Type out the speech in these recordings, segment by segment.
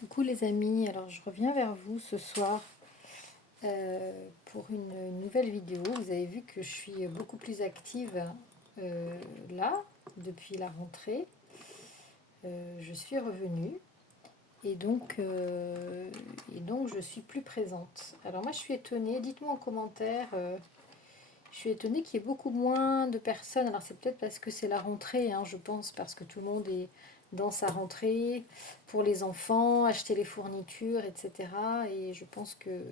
Coucou les amis, alors je reviens vers vous ce soir pour une nouvelle vidéo. Vous avez vu que je suis beaucoup plus active là, depuis la rentrée. Je suis revenue et donc je suis plus présente. Alors moi je suis étonnée, dites-moi en commentaire, je suis étonnée qu'il y ait beaucoup moins de personnes. Alors c'est peut-être parce que c'est la rentrée, hein, je pense, parce que tout le monde est dans sa rentrée pour les enfants, acheter les fournitures, etc. Et je pense que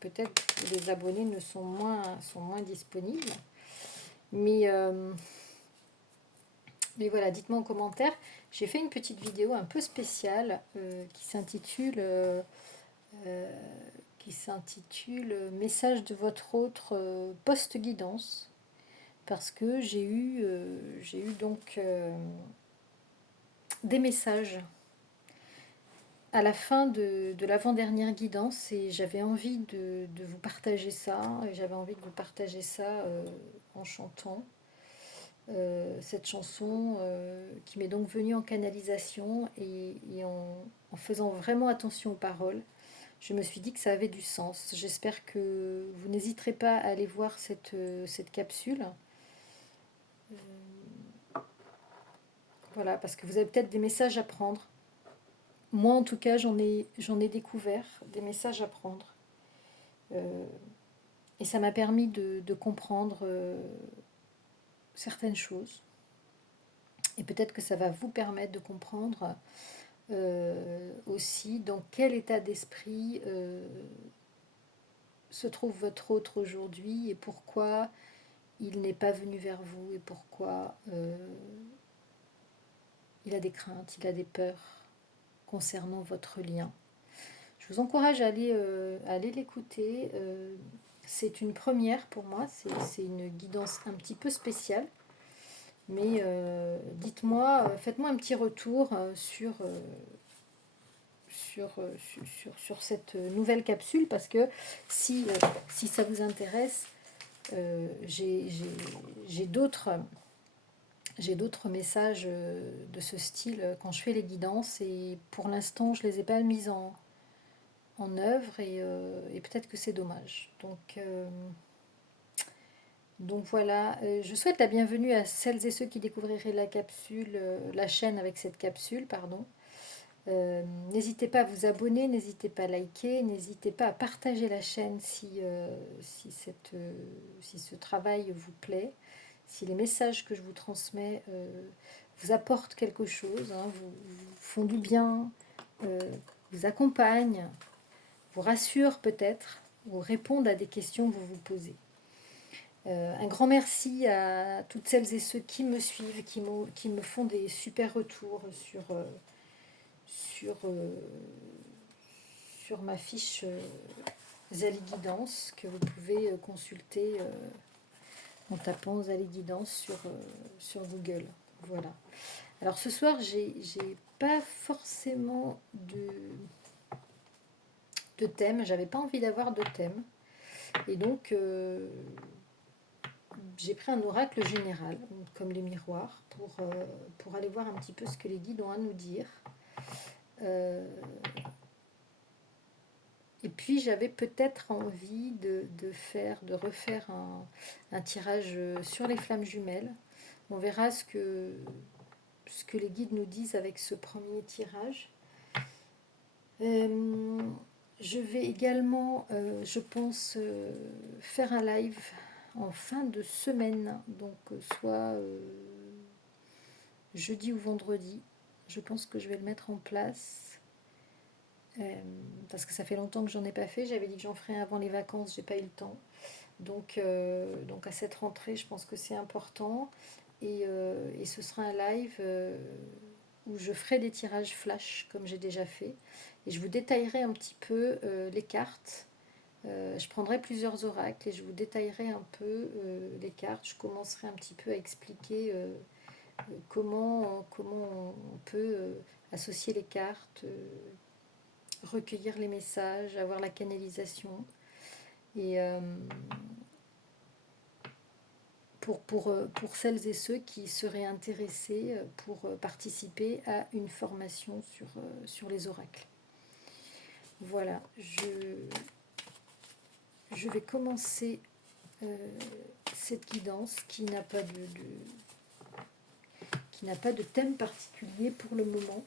peut-être les abonnés ne sont moins disponibles. Mais, euh, mais voilà, dites-moi en commentaire. J'ai fait une petite vidéo un peu spéciale euh, qui s'intitule Message de votre autre post-guidance. Parce que j'ai eu donc des messages à la fin de l'avant-dernière guidance et j'avais envie de vous partager ça. Et j'avais envie de vous partager ça en chantant cette chanson qui m'est donc venue en canalisation et en faisant vraiment attention aux paroles. Je me suis dit que ça avait du sens. J'espère que vous n'hésiterez pas à aller voir cette capsule. Voilà, parce que vous avez peut-être des messages à prendre. Moi, en tout cas, j'en ai découvert des messages à prendre. Euh, et ça m'a permis de comprendre certaines choses. Et peut-être que ça va vous permettre de comprendre aussi dans quel état d'esprit se trouve votre autre aujourd'hui et pourquoi il n'est pas venu vers vous et pourquoi il a des craintes, il a des peurs concernant votre lien. Je vous encourage à aller l'écouter. C'est une première pour moi, c'est une guidance un petit peu spéciale. Mais dites-moi, faites-moi un petit retour sur cette nouvelle capsule parce que si ça vous intéresse, j'ai d'autres messages de ce style quand je fais les guidances et pour l'instant je ne les ai pas mises en œuvre et peut-être que c'est dommage. Donc voilà, je souhaite la bienvenue à celles et ceux qui découvriraient la capsule, la chaîne avec cette capsule, pardon. N'hésitez pas à vous abonner, n'hésitez pas à liker, n'hésitez pas à partager la chaîne si ce travail vous plaît, si les messages que je vous transmets vous apportent quelque chose, hein, vous font du bien, euh, vous accompagnent, vous rassurent peut-être, ou répondent à des questions que vous vous posez. Un grand merci à toutes celles et ceux qui me suivent, qui me font des super retours sur, sur ma fiche Zali Guidance que vous pouvez consulter en tapant Zali Guidance sur Google. Voilà. Alors ce soir, j'ai pas forcément de thème, j'avais pas envie d'avoir de thème. Et donc, j'ai pris un oracle général, comme les miroirs, pour aller voir un petit peu ce que les guides ont à nous dire. Et puis j'avais peut-être envie de refaire un tirage sur les flammes jumelles. On verra ce que les guides nous disent avec ce premier tirage. Je vais également, je pense, faire un live en fin de semaine, donc soit jeudi ou vendredi. Je pense que je vais le mettre en place parce que ça fait longtemps que j'en ai pas fait. J'avais dit que j'en ferais avant les vacances, j'ai pas eu le temps. Donc à cette rentrée, je pense que c'est important. Et ce sera un live où je ferai des tirages flash comme j'ai déjà fait. Et je vous détaillerai un petit peu les cartes. Je prendrai plusieurs oracles et je vous détaillerai un peu les cartes. Je commencerai un petit peu à expliquer comment on peut associer les cartes, recueillir les messages, avoir la canalisation. Et pour celles et ceux qui seraient intéressés pour participer à une formation sur les oracles. Voilà, je vais commencer cette guidance qui n'a pas de thème particulier pour le moment.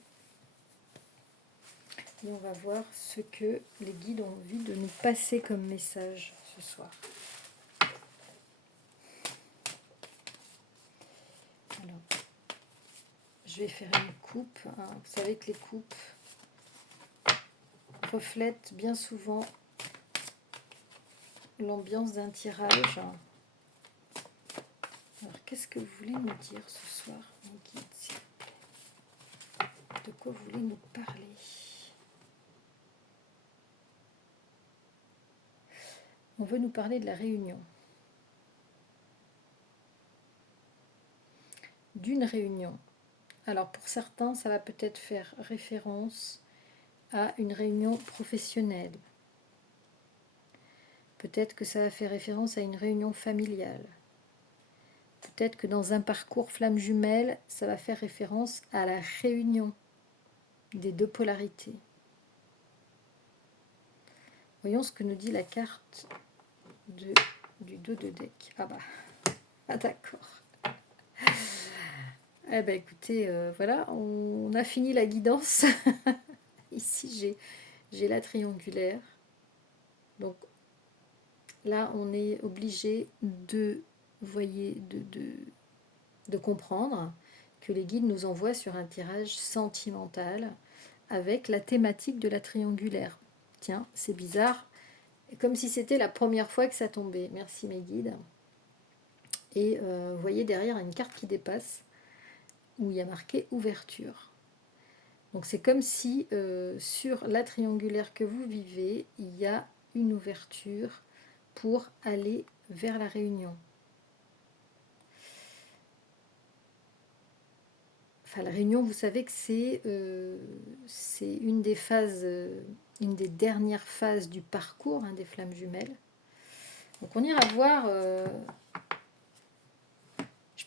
Et on va voir ce que les guides ont envie de nous passer comme message ce soir. Alors, je vais faire une coupe. Hein. Vous savez que les coupes reflètent bien souvent l'ambiance d'un tirage. Alors, qu'est-ce que vous voulez nous dire ce soir, mon guide, s'il vous plaît? De quoi vous voulez nous parler? On veut nous parler de la réunion. D'une réunion. Alors, pour certains, ça va peut-être faire référence à une réunion professionnelle. Peut-être que ça va faire référence à une réunion familiale. Peut-être que dans un parcours flamme jumelle, ça va faire référence à la réunion des deux polarités. Voyons ce que nous dit la carte du dos de deck. Ah bah, ah d'accord. Eh ben écoutez, voilà, on a fini la guidance. Ici, j'ai la triangulaire. Donc là, on est obligé de, vous voyez, de comprendre que les guides nous envoient sur un tirage sentimental avec la thématique de la triangulaire. Tiens, c'est bizarre, comme si c'était la première fois que ça tombait. Merci mes guides. Et vous voyez derrière une carte qui dépasse où il y a marqué ouverture. Donc c'est comme si sur la triangulaire que vous vivez, il y a une ouverture pour aller vers la réunion. Enfin, la réunion, vous savez que c'est une des phases, une des dernières phases du parcours des flammes jumelles. Donc on ira voir. Je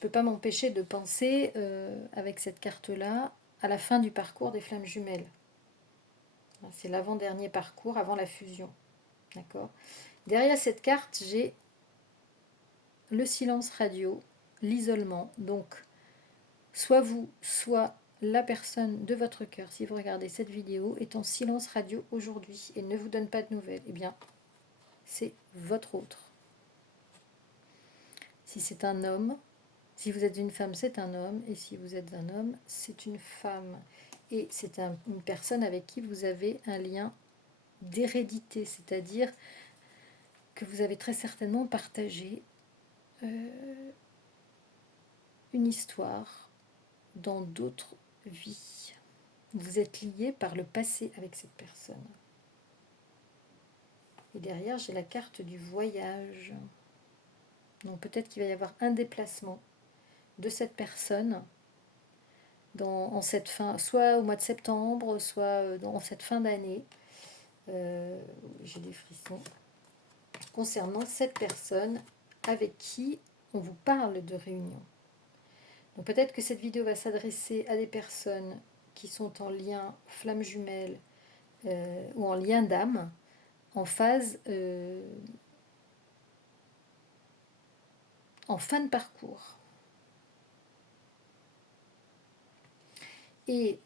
peux pas m'empêcher de penser avec cette carte-là à la fin du parcours des flammes jumelles. C'est l'avant-dernier parcours avant la fusion. D'accord ? Derrière cette carte, j'ai le silence radio, l'isolement. Donc, soit vous, soit la personne de votre cœur, si vous regardez cette vidéo, est en silence radio aujourd'hui et ne vous donne pas de nouvelles. Eh bien, c'est votre autre. Si c'est un homme, si vous êtes une femme, c'est un homme. Et si vous êtes un homme, c'est une femme. Et c'est une personne avec qui vous avez un lien d'hérédité, c'est-à-dire que vous avez très certainement partagé une histoire dans d'autres vies. Vous êtes lié par le passé avec cette personne. Et derrière, j'ai la carte du voyage. Donc peut-être qu'il va y avoir un déplacement de cette personne en cette fin, soit au mois de septembre, soit dans cette fin d'année. J'ai des frissons concernant cette personne avec qui on vous parle de réunion. Donc peut-être que cette vidéo va s'adresser à des personnes qui sont en lien flamme jumelle ou en lien d'âme, en phase, en fin de parcours. Et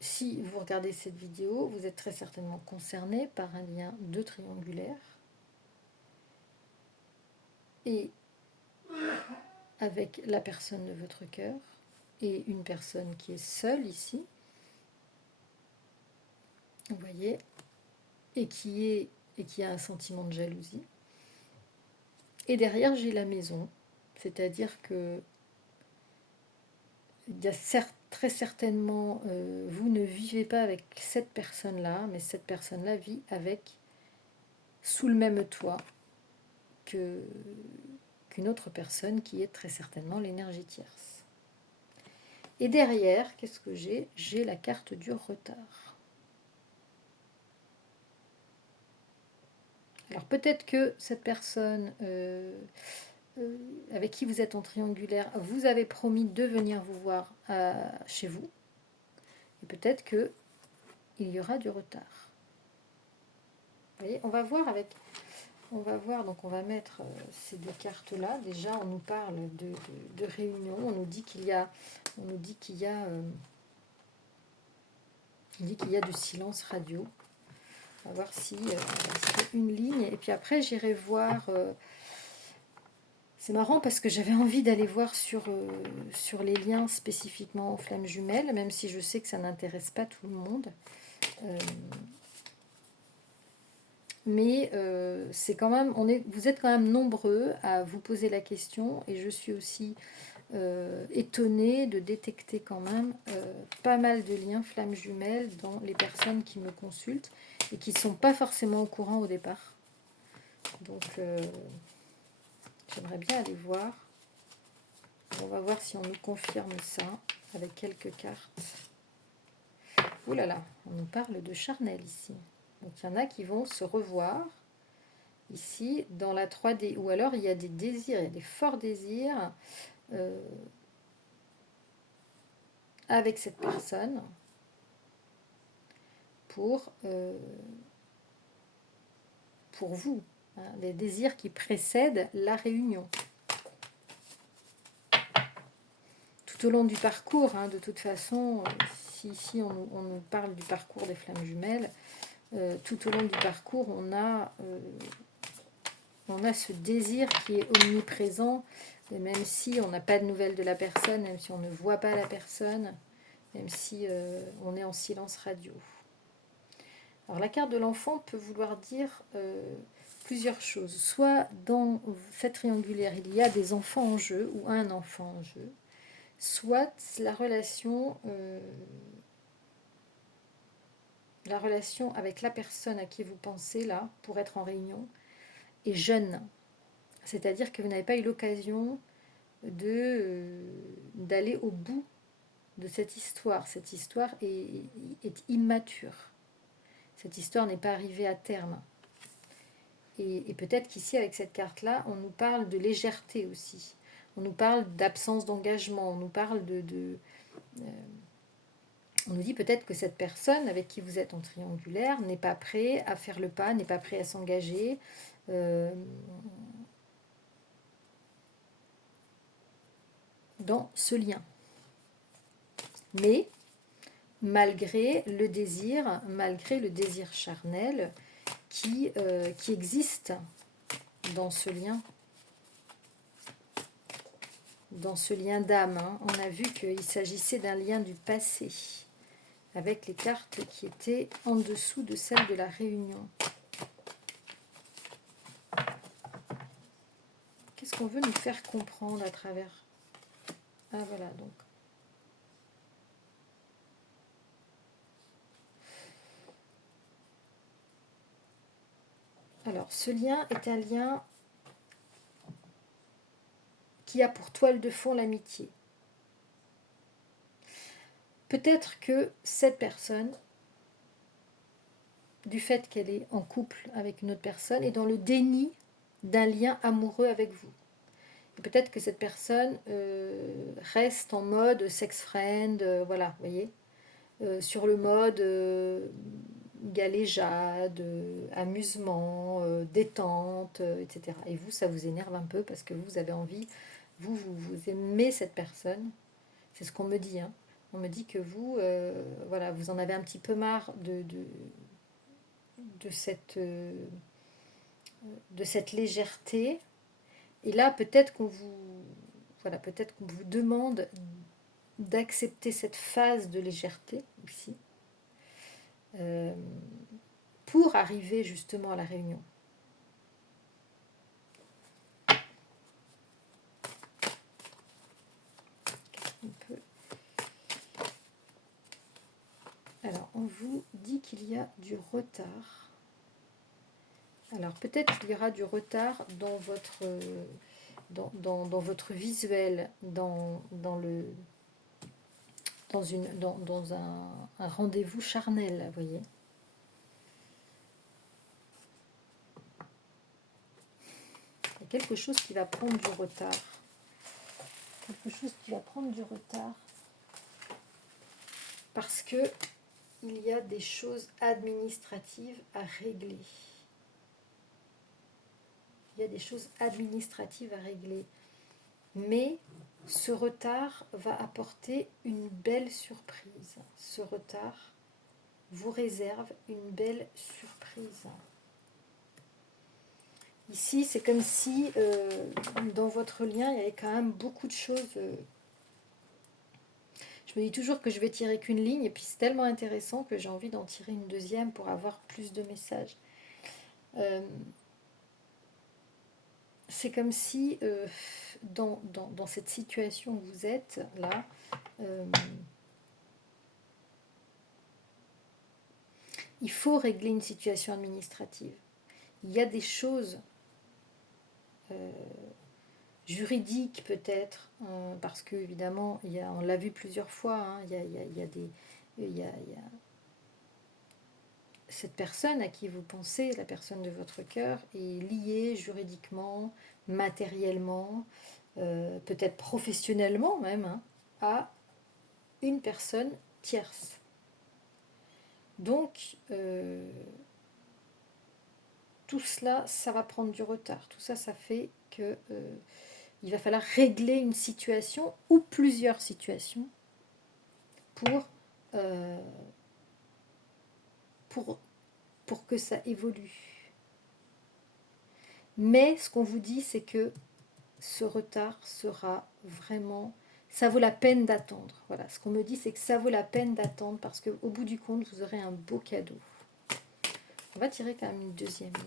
si vous regardez cette vidéo, vous êtes très certainement concerné par un lien de triangulaire et avec la personne de votre cœur et une personne qui est seule ici, vous voyez, et qui a un sentiment de jalousie. Et derrière, j'ai la maison, c'est-à-dire que il y a très certainement, vous ne vivez pas avec cette personne-là, mais cette personne-là vit sous le même toit qu'une autre personne qui est très certainement l'énergie tierce. Et derrière, qu'est-ce que j'ai ? J'ai la carte du retard. Alors peut-être que cette personne avec qui vous êtes en triangulaire, vous avez promis de venir vous voir chez vous. Et peut-être qu'il y aura du retard. Vous voyez, on va voir avec... On va voir, donc on va mettre ces deux cartes-là. Déjà, on nous parle de réunion. On nous dit qu'il y a... On nous dit qu'il y a... il dit qu'il y a du silence radio. On va voir si une ligne. Et puis après, j'irai voir... c'est marrant parce que j'avais envie d'aller voir sur les liens spécifiquement en flammes jumelles, même si je sais que ça n'intéresse pas tout le monde. Mais c'est quand même, vous êtes quand même nombreux à vous poser la question, et je suis aussi étonnée de détecter quand même pas mal de liens flammes jumelles dans les personnes qui me consultent et qui ne sont pas forcément au courant au départ. Donc j'aimerais bien aller voir. On va voir si on nous confirme ça avec quelques cartes. Ouh là là, on nous parle de charnel ici. Donc il y en a qui vont se revoir ici dans la 3D, ou alors il y a des désirs, il y a des forts désirs avec cette personne pour vous, hein, des désirs qui précèdent la réunion. Tout au long du parcours, hein, de toute façon, si on nous parle du parcours des flammes jumelles, tout au long du parcours, on a ce désir qui est omniprésent, et même si on n'a pas de nouvelles de la personne, même si on ne voit pas la personne, même si on est en silence radio. Alors la carte de l'enfant peut vouloir dire plusieurs choses. Soit dans cette triangulaire, il y a des enfants en jeu ou un enfant en jeu, soit la relation avec la personne à qui vous pensez là, pour être en réunion, est jeune. C'est-à-dire que vous n'avez pas eu l'occasion d'aller au bout de cette histoire. Cette histoire est immature. Cette histoire n'est pas arrivée à terme. Et peut-être qu'ici, avec cette carte-là, on nous parle de légèreté aussi. On nous parle d'absence d'engagement. On nous parle on nous dit peut-être que cette personne avec qui vous êtes en triangulaire n'est pas prêt à faire le pas, n'est pas prêt à s'engager. Dans ce lien. Mais malgré le désir charnel qui existe dans ce lien d'âme. Hein. On a vu qu'il s'agissait d'un lien du passé, avec les cartes qui étaient en dessous de celles de la réunion. Qu'est-ce qu'on veut nous faire comprendre à travers... Ah voilà, donc. Alors, ce lien est un lien qui a pour toile de fond l'amitié. Peut-être que cette personne, du fait qu'elle est en couple avec une autre personne, est dans le déni d'un lien amoureux avec vous. Et peut-être que cette personne reste en mode sex friend, voilà, vous voyez, sur le mode galéjade, amusement, détente, etc. Et vous, ça vous énerve un peu parce que vous avez envie, vous aimez cette personne, c'est ce qu'on me dit, hein. On me dit que vous, voilà, vous en avez un petit peu marre de cette légèreté. Et là, peut-être qu'on vous demande d'accepter cette phase de légèreté aussi, pour arriver justement à la réunion. Alors, on vous dit qu'il y a du retard. Alors, peut-être qu'il y aura du retard dans votre visuel, dans un rendez-vous charnel, vous voyez. quelque chose qui va prendre du retard. Quelque chose qui va prendre du retard. Parce que il y a des choses administratives à régler. Il y a des choses administratives à régler. Mais ce retard va apporter une belle surprise. Ce retard vous réserve une belle surprise. Ici, c'est comme si dans votre lien, il y avait quand même beaucoup de choses. Je me dis toujours que je vais tirer qu'une ligne, et puis c'est tellement intéressant que j'ai envie d'en tirer une deuxième pour avoir plus de messages. C'est comme si dans cette situation où vous êtes là, il faut régler une situation administrative. Il y a des choses juridiques peut-être, parce que évidemment, on l'a vu plusieurs fois, hein, il y a cette personne à qui vous pensez, la personne de votre cœur, est liée juridiquement, matériellement, peut-être professionnellement même, hein, à une personne tierce. Donc, tout cela, ça va prendre du retard. Tout ça, ça fait que il va falloir régler une situation ou plusieurs situations euh, pour, pour que ça évolue. Mais ce qu'on vous dit, c'est que ce retard sera vraiment... Ça vaut la peine d'attendre. Voilà, ce qu'on me dit, c'est que ça vaut la peine d'attendre parce qu'au bout du compte, vous aurez un beau cadeau. On va tirer quand même une deuxième ligne.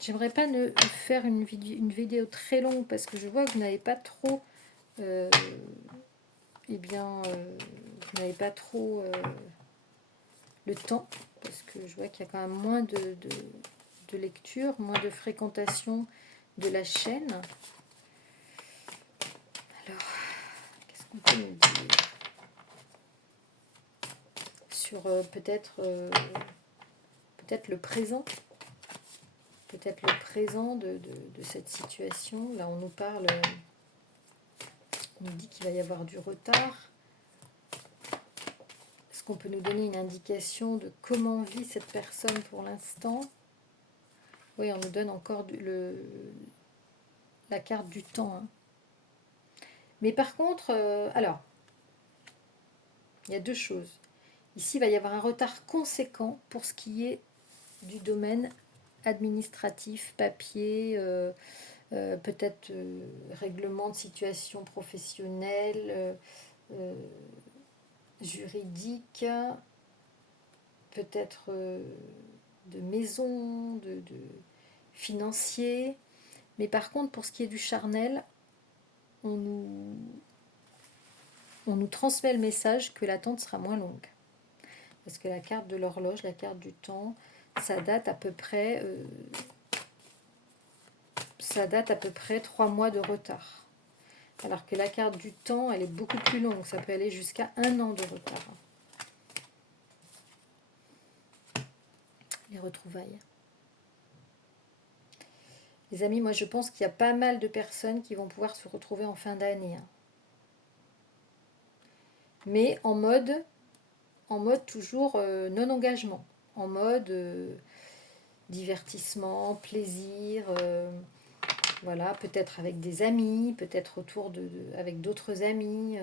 J'aimerais pas faire une vidéo très longue parce que je vois que vous n'avez pas trop... vous n'avez pas trop le temps, parce que je vois qu'il y a quand même moins de lecture, moins de fréquentation de la chaîne. Alors, qu'est-ce qu'on peut nous dire sur peut-être le présent, peut-être le présent de cette situation. Là, on nous parle, on nous dit qu'il va y avoir du retard. Est-ce qu'on peut nous donner une indication de comment vit cette personne pour l'instant? Oui, on nous donne encore la carte du temps. Hein. Mais par contre, alors, il y a deux choses. Ici, il va y avoir un retard conséquent pour ce qui est du domaine administratif, papier, peut-être règlement de situation professionnelle, juridique, peut-être de maison, de financier. Mais par contre, pour ce qui est du charnel, on nous transmet le message que l'attente sera moins longue. Parce que la carte de l'horloge, la carte du temps, ça date à peu près 3 mois de retard. Alors que la carte du temps, elle est beaucoup plus longue. Ça peut aller jusqu'à 1 an de retard. Les retrouvailles. Les amis, moi je pense qu'il y a pas mal de personnes qui vont pouvoir se retrouver en fin d'année. Hein. Mais en mode toujours non-engagement. En mode divertissement, plaisir, voilà, peut-être avec des amis, peut-être avec d'autres amis.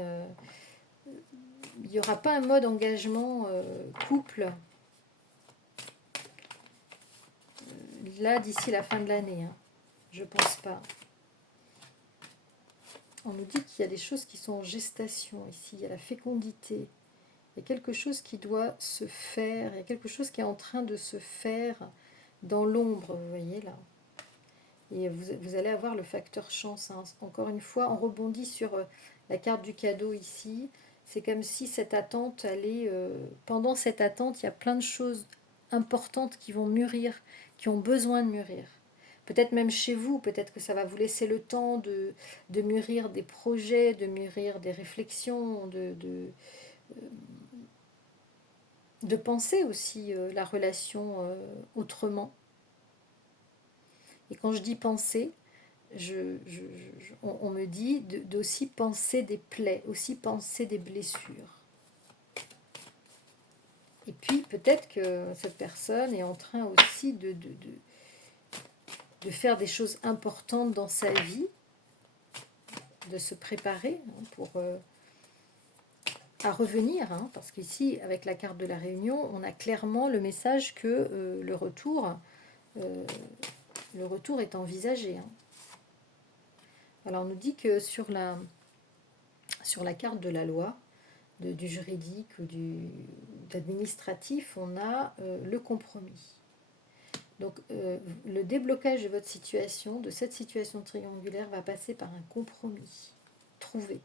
Il n'y aura pas un mode engagement couple là d'ici la fin de l'année. Hein. Je pense pas. On nous dit qu'il y a des choses qui sont en gestation ici. Il y a la fécondité. Il y a quelque chose qui doit se faire. Il y a quelque chose qui est en train de se faire dans l'ombre, vous voyez là. Et vous allez avoir le facteur chance. Hein. Encore une fois, on rebondit sur la carte du cadeau ici. C'est comme si cette attente allait... pendant cette attente, il y a plein de choses importantes qui vont mûrir, qui ont besoin de mûrir. Peut-être même chez vous, peut-être que ça va vous laisser le temps de mûrir des projets, de mûrir des réflexions, de penser aussi la relation autrement. Et quand je dis penser, on me dit d'aussi penser des plaies, aussi penser des blessures. Et puis peut-être que cette personne est en train aussi de faire des choses importantes dans sa vie, de se préparer pour à revenir, parce qu'ici, avec la carte de la Réunion, on a clairement le message que euh, le retour est envisagé. Alors on nous dit que sur la carte de la loi, du juridique ou d'administratif, on a le compromis. Donc le déblocage de votre situation, de cette situation triangulaire, va passer par un compromis trouvé.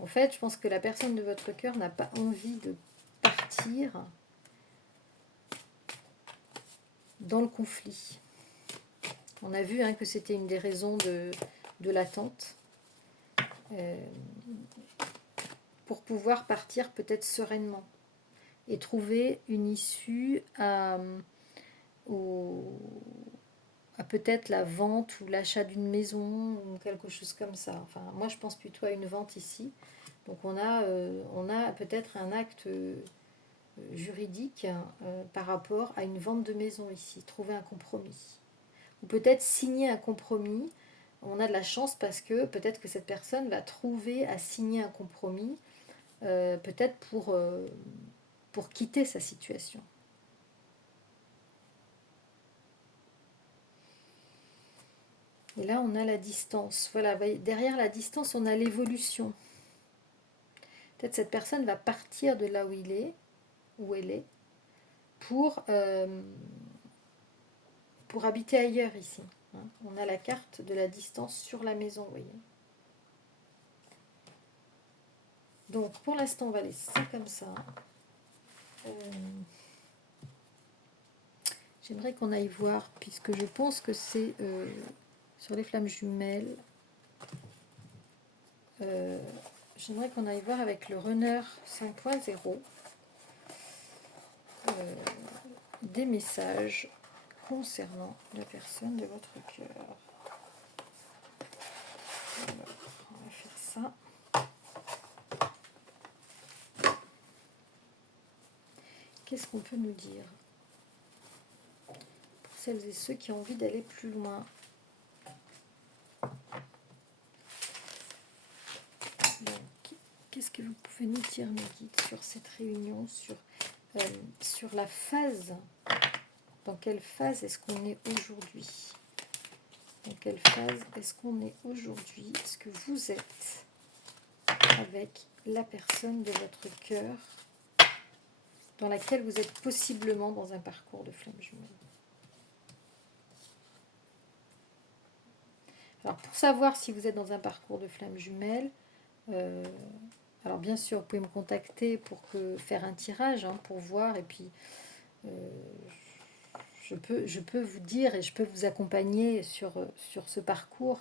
En fait, je pense que la personne de votre cœur n'a pas envie de partir dans le conflit. On a vu que c'était une des raisons de l'attente. Pour pouvoir partir peut-être sereinement et trouver une issue à peut-être la vente ou l'achat d'une maison ou quelque chose comme ça. Enfin, moi, je pense plutôt à une vente ici. Donc, on a peut-être un acte juridique par rapport à une vente de maison ici. Trouver un compromis. Ou peut-être signer un compromis. On a de la chance parce que peut-être que cette personne va trouver à signer un compromis, peut-être pour quitter sa situation. Et là, on a la distance. Voilà, derrière la distance, on a l'évolution. Peut-être cette personne va partir de là où elle est, pour habiter ailleurs ici. On a la carte de la distance sur la maison, vous voyez. Donc, pour l'instant, on va laisser ça comme ça. J'aimerais qu'on aille voir, puisque je pense que c'est sur les flammes jumelles. J'aimerais qu'on aille voir avec le runner 5.0 des messages concernant la personne de votre cœur. Alors, on va faire ça. Qu'est-ce qu'on peut nous dire pour celles et ceux qui ont envie d'aller plus loin? Donc, qu'est-ce que vous pouvez nous dire, mes guides, sur cette réunion, sur la phase? Dans quelle phase est-ce qu'on est aujourd'hui? Dans quelle phase est-ce qu'on est aujourd'hui? Est-ce que vous êtes avec la personne de votre cœur dans laquelle vous êtes possiblement dans un parcours de flamme jumelle? Alors, pour savoir si vous êtes dans un parcours de flamme jumelle, alors bien sûr, vous pouvez me contacter pour faire un tirage, pour voir, et puis je peux vous dire et je peux vous accompagner sur ce parcours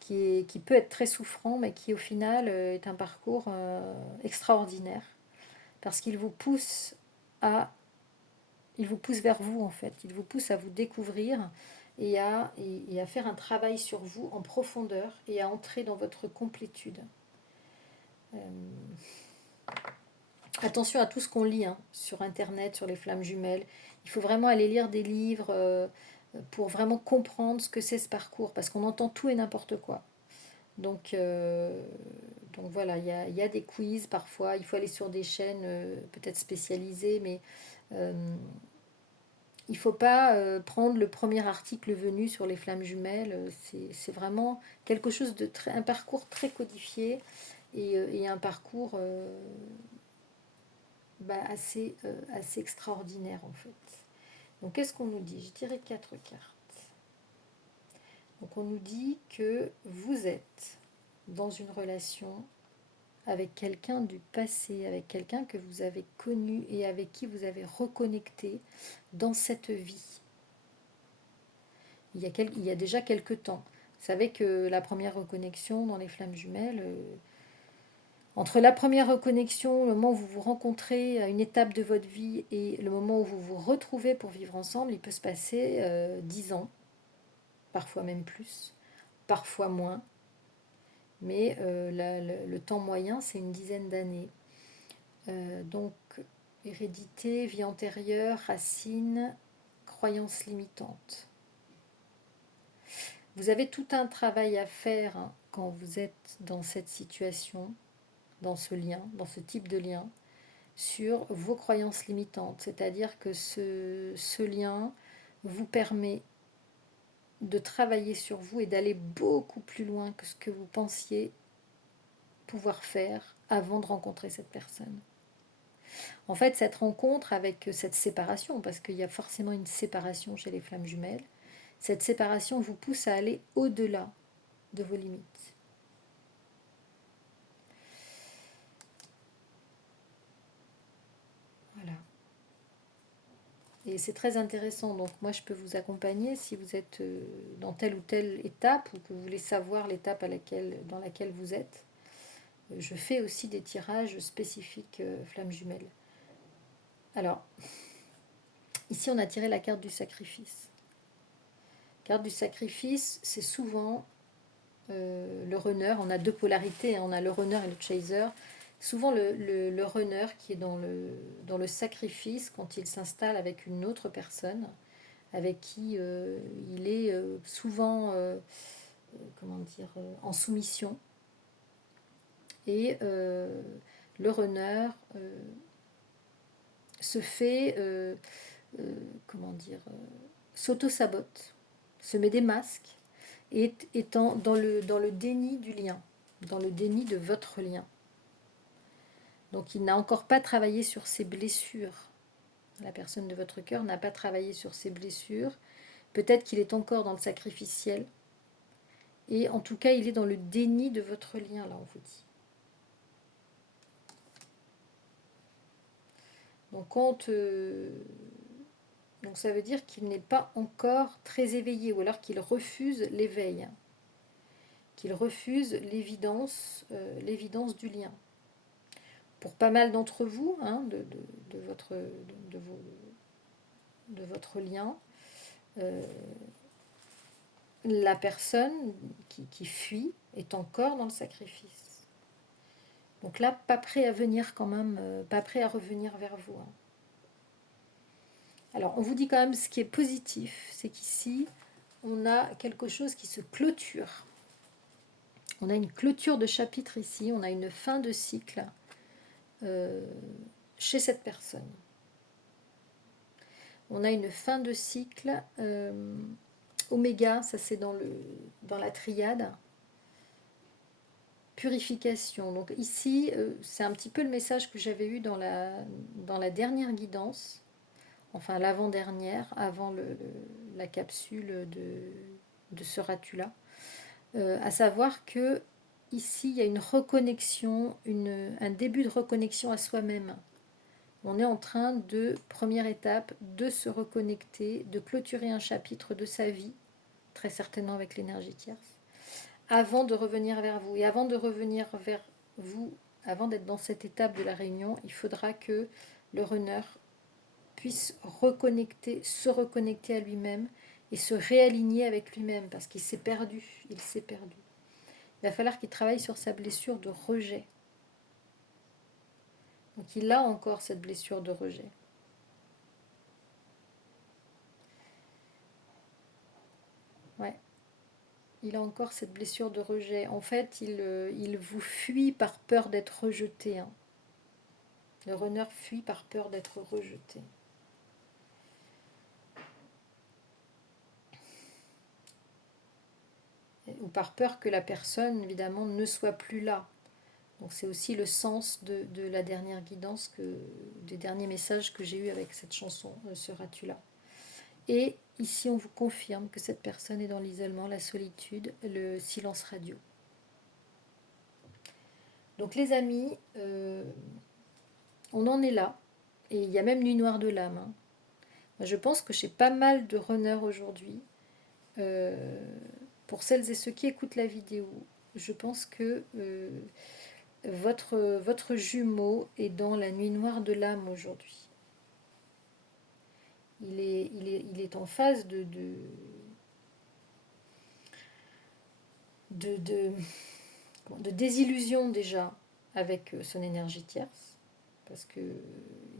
qui peut être très souffrant, mais qui au final est un parcours extraordinaire, parce qu'il vous pousse vers vous, en fait. Il vous pousse à vous découvrir et à faire un travail sur vous en profondeur et à entrer dans votre complétude. Attention à tout ce qu'on lit sur Internet, sur les flammes jumelles. Il faut vraiment aller lire des livres pour vraiment comprendre ce que c'est ce parcours, parce qu'on entend tout et n'importe quoi. Donc voilà, il y a des quiz parfois, il faut aller sur des chaînes peut-être spécialisées, mais il ne faut pas prendre le premier article venu sur les flammes jumelles. C'est vraiment quelque chose un parcours très codifié et un parcours assez extraordinaire en fait. Donc qu'est-ce qu'on nous dit? Je dirais 4 cartes. Donc on nous dit que vous êtes dans une relation avec quelqu'un du passé, avec quelqu'un que vous avez connu et avec qui vous avez reconnecté dans cette vie. Il y a déjà quelques temps. Vous savez que la première reconnexion dans les flammes jumelles, entre la première reconnexion, le moment où vous vous rencontrez à une étape de votre vie et le moment où vous vous retrouvez pour vivre ensemble, il peut se passer 10 ans. parfois même plus, parfois moins, mais le temps moyen, c'est une dizaine d'années. Donc, hérédité, vie antérieure, racines, croyances limitantes. Vous avez tout un travail à faire hein, quand vous êtes dans cette situation, dans ce lien, dans ce type de lien, sur vos croyances limitantes. C'est-à-dire que ce lien vous permet de travailler sur vous et d'aller beaucoup plus loin que ce que vous pensiez pouvoir faire avant de rencontrer cette personne. En fait, cette rencontre avec cette séparation, parce qu'il y a forcément une séparation chez les flammes jumelles, cette séparation vous pousse à aller au-delà de vos limites. Voilà. Et c'est très intéressant. Donc moi, je peux vous accompagner si vous êtes dans telle ou telle étape ou que vous voulez savoir l'étape dans laquelle vous êtes. Je fais aussi des tirages spécifiques flammes jumelles. Alors, ici, on a tiré la carte du sacrifice. La carte du sacrifice, c'est souvent le runner. On a deux polarités, hein. On a le runner et le chaser. Souvent, le runner qui est dans le sacrifice, quand il s'installe avec une autre personne, avec qui il est souvent comment dire, en soumission. Et le runner se fait, comment dire, s'auto-sabote, se met des masques, et étant dans le déni du lien, dans le déni de votre lien. Donc il n'a encore pas travaillé sur ses blessures. La personne de votre cœur n'a pas travaillé sur ses blessures. Peut-être qu'il est encore dans le sacrificiel. Et en tout cas, il est dans le déni de votre lien, là, on vous dit. Donc ça veut dire qu'il n'est pas encore très éveillé, ou alors qu'il refuse l'éveil, qu'il refuse l'évidence du lien. Pour pas mal d'entre vous, hein, de votre lien, la personne qui fuit est encore dans le sacrifice. Donc là, pas prêt à venir quand même, pas prêt à revenir vers vous. Hein. Alors, on vous dit quand même ce qui est positif, c'est qu'ici, on a quelque chose qui se clôture. On a une clôture de chapitre ici, on a une fin de cycle chez cette personne. On a une fin de cycle oméga, ça c'est dans la triade. Purification. Donc ici, c'est un petit peu le message que j'avais eu dans la dernière guidance, enfin l'avant-dernière, avant la capsule de ce Ratula, à savoir que ici, il y a une reconnexion, un début de reconnexion à soi-même. On est en train première étape, de se reconnecter, de clôturer un chapitre de sa vie, très certainement avec l'énergie tierce, avant de revenir vers vous. Et avant de revenir vers vous, avant d'être dans cette étape de la réunion, il faudra que le runner puisse se reconnecter à lui-même et se réaligner avec lui-même, parce qu'il s'est perdu, il s'est perdu. Il va falloir qu'il travaille sur sa blessure de rejet. Donc il a encore cette blessure de rejet. Ouais. Il a encore cette blessure de rejet. En fait, il vous fuit par peur d'être rejeté. Hein. Le runner fuit par peur d'être rejeté. Ou par peur que la personne, évidemment, ne soit plus là. Donc c'est aussi le sens de la dernière guidance, des derniers messages que j'ai eus avec cette chanson, ce Ratula. Et ici, on vous confirme que cette personne est dans l'isolement, la solitude, le silence radio. Donc les amis, on en est là. Et il y a même Nuit Noire de l'âme. Hein. Je pense que j'ai pas mal de runners aujourd'hui. Pour celles et ceux qui écoutent la vidéo, je pense que votre jumeau est dans la nuit noire de l'âme aujourd'hui. Il est en phase de, de, de désillusion déjà avec son énergie tierce, parce qu'il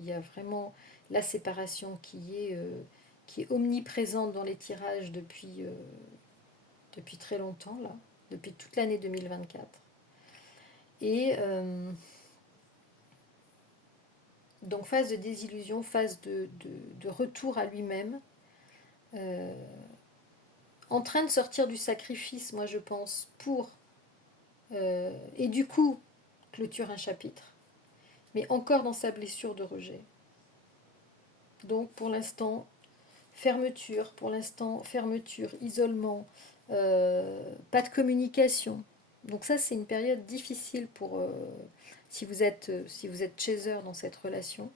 y a vraiment la séparation qui est omniprésente dans les tirages depuis très longtemps, là, depuis toute l'année 2024. Et donc phase de désillusion, phase de retour à lui-même, euh, en train de sortir du sacrifice, moi je pense, et du coup clôture un chapitre, mais encore dans sa blessure de rejet. Donc pour l'instant fermeture, isolement, pas de communication. Donc ça c'est une période difficile pour si vous êtes chaser dans cette relation.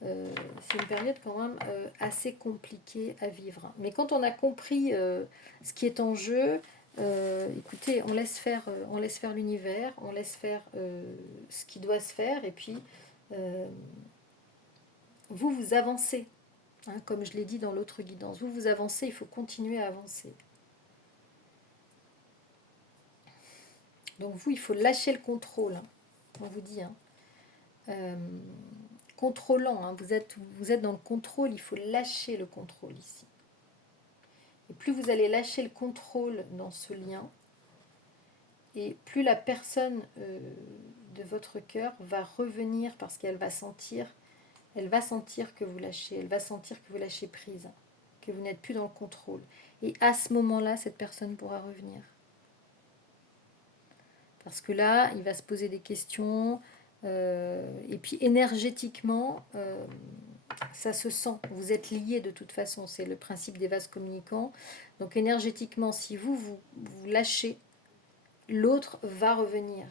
C'est une période quand même assez compliquée à vivre. Mais quand on a compris ce qui est en jeu, écoutez, on laisse faire l'univers, on laisse faire ce qui doit se faire, et puis euh, vous avancez. Hein, comme je l'ai dit dans l'autre guidance, vous avancez, il faut continuer à avancer. Donc il faut lâcher le contrôle. Hein, on vous dit. Hein. Euh, contrôlant, hein, vous êtes dans le contrôle, il faut lâcher le contrôle ici. Et plus vous allez lâcher le contrôle dans ce lien, et plus la personne de votre cœur va revenir parce qu'elle va sentir que vous lâchez, elle va sentir que vous lâchez prise, que vous n'êtes plus dans le contrôle. Et à ce moment-là, cette personne pourra revenir. Parce que là, il va se poser des questions, et puis énergétiquement, ça se sent. Vous êtes liés de toute façon, c'est le principe des vases communicants. Donc énergétiquement, si vous lâchez, l'autre va revenir.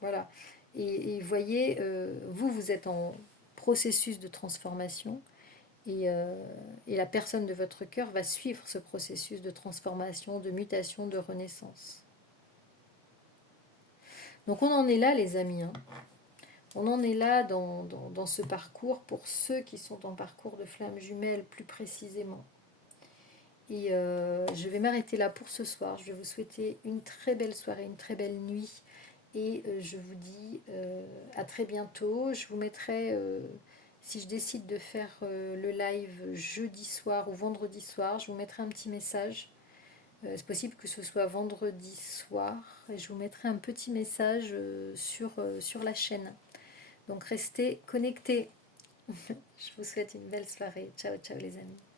Voilà. Et voyez, vous êtes en processus de transformation, et la personne de votre cœur va suivre ce processus de transformation, de mutation, de renaissance. Donc on en est là, les amis. Hein. On en est là dans ce parcours pour ceux qui sont en parcours de flamme jumelle plus précisément. Et je vais m'arrêter là pour ce soir. Je vais vous souhaiter une très belle soirée, une très belle nuit. Et je vous dis à très bientôt. Je vous mettrai, si je décide de faire le live jeudi soir ou vendredi soir, je vous mettrai un petit message. C'est possible que ce soit vendredi soir. Et je vous mettrai un petit message sur la chaîne. Donc restez connectés. Je vous souhaite une belle soirée. Ciao, ciao les amis.